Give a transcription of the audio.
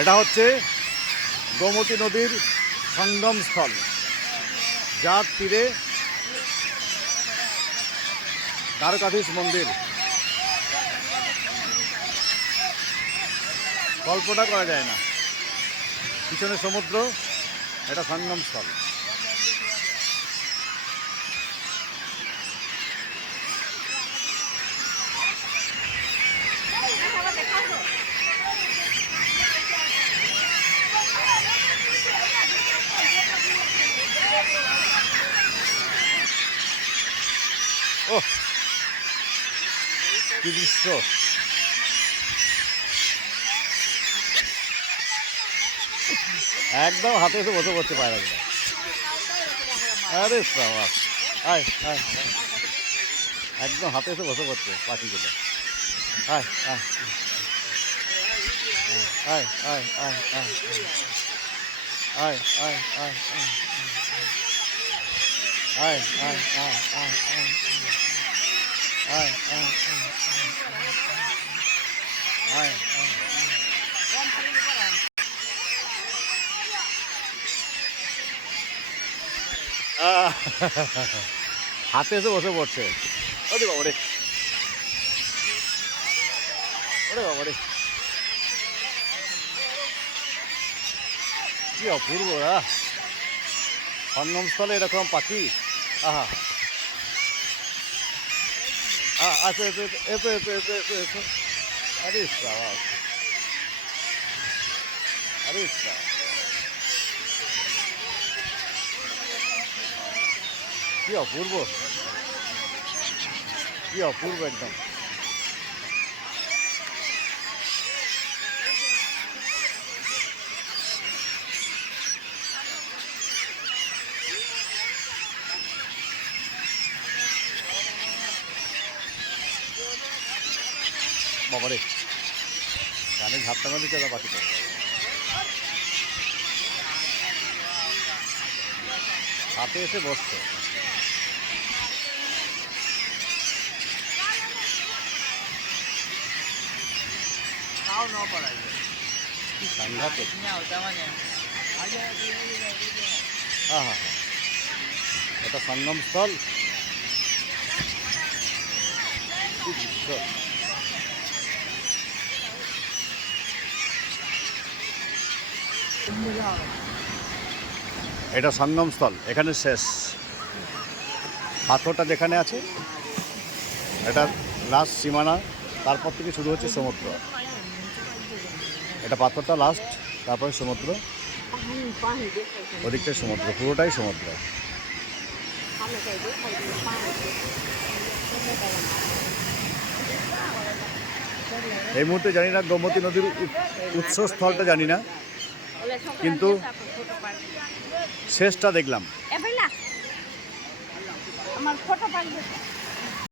এটা হচ্ছে গোমতী নদীর সঙ্গমস্থল, যার তীরে দ্বারকাধীশ মন্দির। কল্পনা করা যায় না, পিছনে সমুদ্র, এটা সঙ্গমস্থল। ও কি দৃশ্য! একদম হাতে এসে বসে পড়ছে পায়রাগুলো। আরে সাবাস! আয় আয়, একদম হাতে এসে বসে পড়ছে পাখিগুলো। আয় আয় আয় আয় আয় আয় আয় আয় আয় আয় আয় আয় আয় আয় আয় আয়। হাতে এসে বসে পড়ছে। ওরে বাবারে, ওরে বাবারে, কি অপূর্ব! সঙ্গমস্থলে এরকম পাখি। আহা, আচ্ছা, এসো এসো এসো এসো এসো এসো। আরে সাবাস, আরে সাবাস, কি অপূর্ব, কি অপূর্ব একদম। বাবারে, কানে ঝাপটানো দিচ্ছে না পাখিটা। হাতে এসে বসছে। কি সাংঘাতিক! হ্যাঁ, এটা সঙ্গমস্থল, কি দৃশ্য! এটা সঙ্গমস্থল, এখানে শেষ। পাথরটা যেখানে আছে এটা লাস্ট সীমানা, তারপর থেকে শুরু হচ্ছে সমুদ্র। এটা পাথরটা লাস্ট, তারপরে সমুদ্র, ওদিকটাই সমুদ্র, পুরোটাই সমুদ্র। এই মুহূর্তে জানি না গোমতী নদীর উৎসস্থলটা জানি না, কিন্তু শেষটা দেখলাম।